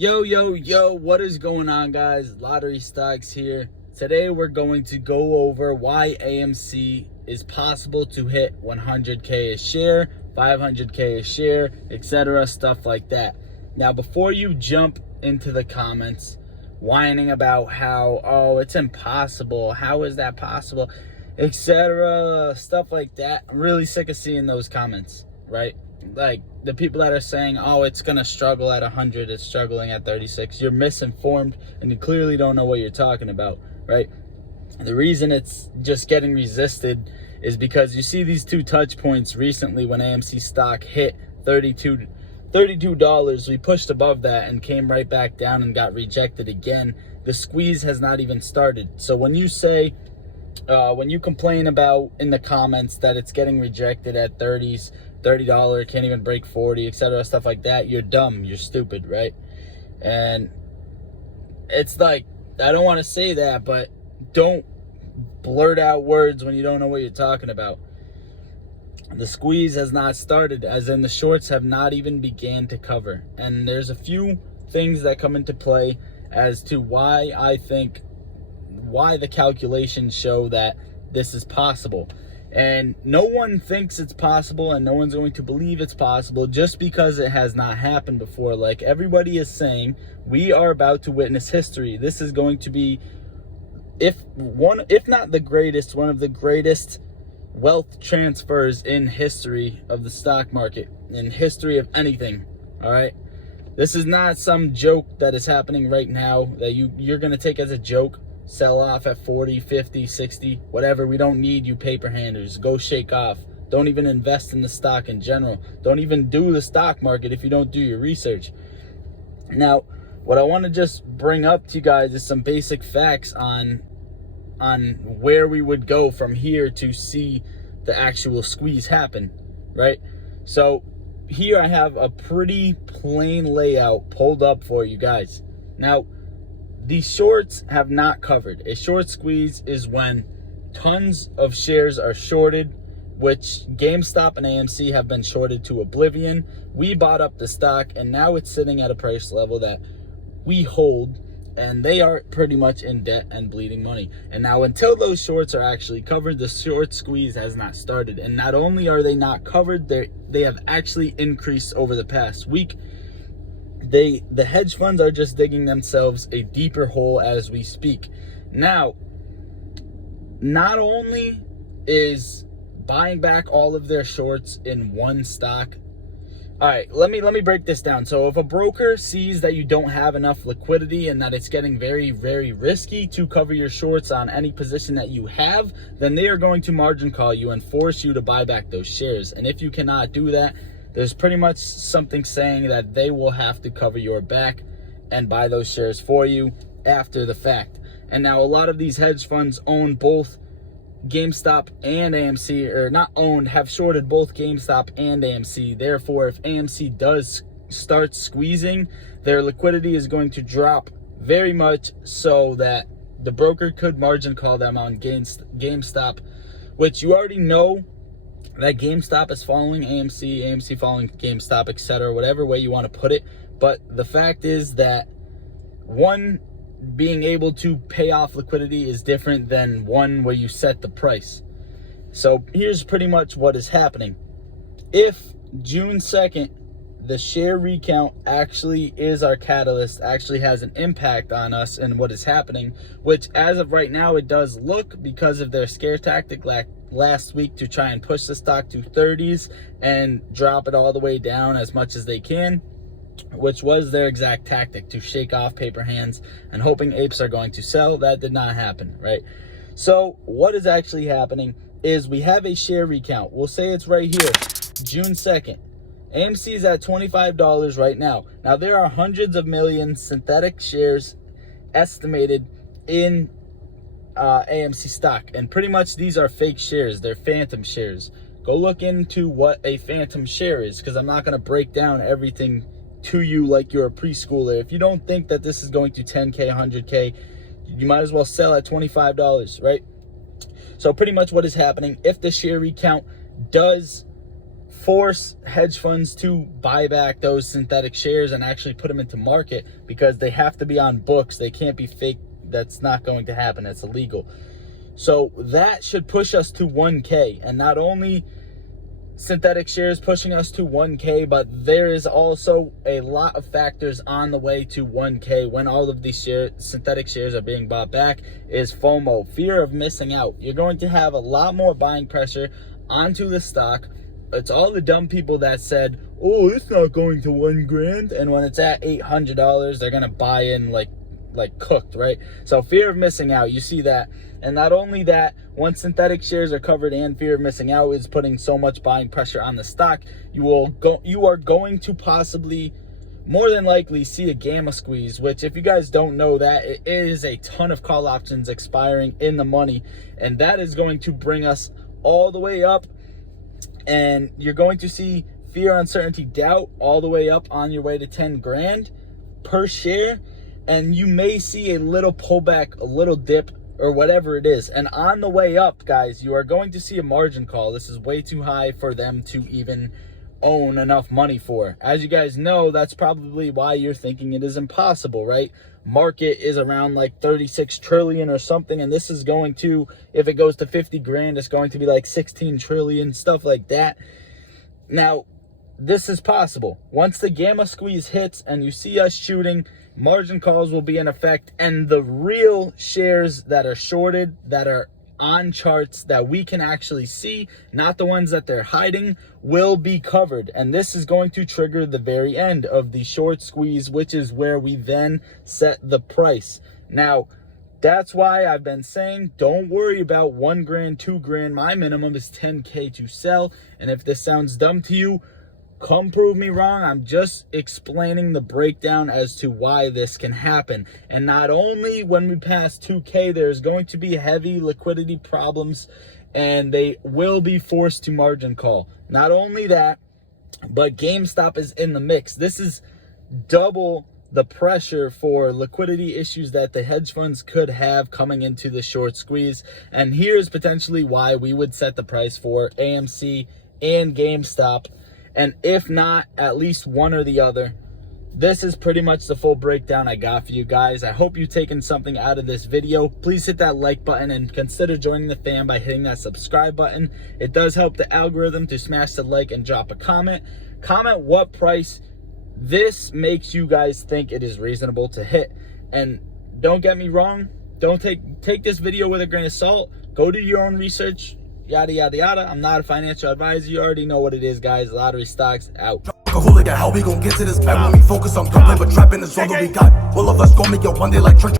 Yo, what is going on, guys? Lottery Stocks here. Today we're going to go over why AMC is possible to hit 100K a share, 500K a share, etc., stuff like that. Now, before you jump into the comments whining about how, oh, it's impossible, how is that possible, etc., stuff like that, I'm really sick of seeing those comments, right? Like the people that are saying, oh, it's gonna struggle at 100, it's struggling at 36. You're misinformed and you clearly don't know what you're talking about, right? The reason it's just getting resisted is because you see these two touch points recently. When AMC stock hit $32, we pushed above that and came right back down and got rejected again. The squeeze has not even started. So when you say, when you complain about in the comments that it's getting rejected at $30, can't even break 40, etc., stuff like that, you're dumb, you're stupid, right? And it's like, I don't want to say that, but don't blurt out words when you don't know what you're talking about. The squeeze has not started, as in the shorts have not even began to cover. And there's a few things that come into play as to why the calculations show that this is possible. And no one thinks it's possible, and no one's going to believe it's possible just because it has not happened before. Like everybody is saying, we are about to witness history. This is going to be, if not the greatest, one of the greatest wealth transfers in history of the stock market, in history of anything. All right, this is not some joke that is happening right now that you're going to take as a joke. Sell off at 40, 50, 60, whatever. We don't need you paper handers. Go shake off. Don't even invest in the stock in general. Don't even do the stock market if you don't do your research. Now, what I want to just bring up to you guys is some basic facts on where we would go from here to see the actual squeeze happen, right? So here I have a pretty plain layout pulled up for you guys. Now, the shorts have not covered. A short squeeze is when tons of shares are shorted, which GameStop and AMC have been shorted to oblivion. We bought up the stock, and now it's sitting at a price level that we hold, and they are pretty much in debt and bleeding money. And now until those shorts are actually covered, the short squeeze has not started. And not only are they not covered, they have actually increased over the past week. The hedge funds are just digging themselves a deeper hole as we speak. Now, not only is buying back all of their shorts in one stock. All right, let me break this down. So if a broker sees that you don't have enough liquidity and that it's getting very, very risky to cover your shorts on any position that you have, then they are going to margin call you and force you to buy back those shares. And if you cannot do that, there's pretty much something saying that they will have to cover your back and buy those shares for you after the fact. And now a lot of these hedge funds own both GameStop and AMC, or not owned, have shorted both GameStop and AMC. Therefore, if AMC does start squeezing, their liquidity is going to drop very much, so that the broker could margin call them on GameStop, which you already know that GameStop is following AMC, AMC following GameStop, etc., whatever way you want to put it. But the fact is that one being able to pay off liquidity is different than one where you set the price. So here's pretty much what is happening. If June 2nd, the share recount actually is our catalyst, actually has an impact on us and what is happening, which as of right now it does look, because of their scare tactic last week to try and push the stock to 30s and drop it all the way down as much as they can, which was their exact tactic, to shake off paper hands and hoping apes are going to sell. That did not happen, right? So what is actually happening is we have a share recount. We'll say it's right here, June 2nd. AMC is at $25 right now. Now, there are hundreds of millions synthetic shares estimated in AMC stock, and pretty much these are fake shares. They're phantom shares. Go look into what a phantom share is, because I'm not going to break down everything to you like you're a preschooler. If you don't think that this is going to 10K, 100K, you might as well sell at $25, right? So pretty much what is happening, if the share recount does force hedge funds to buy back those synthetic shares and actually put them into market, because they have to be on books. They can't be fake. That's not going to happen. That's illegal. So that should push us to 1K. And not only synthetic shares pushing us to 1K, but there is also a lot of factors on the way to 1K when all of these synthetic shares are being bought back, is FOMO, fear of missing out. You're going to have a lot more buying pressure onto the stock. It's all the dumb people that said, oh, it's not going to $1,000, and when it's at $800, they're gonna buy in like cooked, right? So fear of missing out, you see that. And not only that, once synthetic shares are covered and fear of missing out is putting so much buying pressure on the stock, you are going to possibly, more than likely, see a gamma squeeze, which, if you guys don't know that, it is a ton of call options expiring in the money, and that is going to bring us all the way up. And you're going to see fear, uncertainty, doubt all the way up on your way to 10 grand per share. And you may see a little pullback, a little dip, or whatever it is. And on the way up, guys, you are going to see a margin call. This is way too high for them to even own enough money for. As you guys know, that's probably why you're thinking it is impossible, right? Market is around like 36 trillion or something, and this is going to, if it goes to 50 grand, it's going to be like 16 trillion, stuff like that. Now, this is possible. Once the gamma squeeze hits and you see us shooting, margin calls will be in effect, and the real shares that are shorted, that are on charts that we can actually see, not the ones that they're hiding, will be covered. And this is going to trigger the very end of the short squeeze, which is where we then set the price. Now, that's why I've been saying, don't worry about $1,000, $2,000. My minimum is 10K to sell. And if this sounds dumb to you, come prove me wrong. I'm just explaining the breakdown as to why this can happen. And not only when we pass 2K, there's going to be heavy liquidity problems, and they will be forced to margin call. Not only that, but GameStop is in the mix. This is double the pressure for liquidity issues that the hedge funds could have coming into the short squeeze. And here's potentially why we would set the price for AMC and GameStop. And if not, at least one or the other. This is pretty much the full breakdown I got for you guys. I hope you've taken something out of this video. Please hit that like button and consider joining the fam by hitting that subscribe button. It does help the algorithm to smash the like and drop a comment. Comment what price this makes you guys think it is reasonable to hit. And don't get me wrong, don't take this video with a grain of salt. Go do your own research. Yada, yada, yada. I'm not a financial advisor. You already know what it is, guys. Lottery stocks out. How we gon' get to this bag when we focus on don't play but trapping is all that we got. All of us gon' make it one day like church.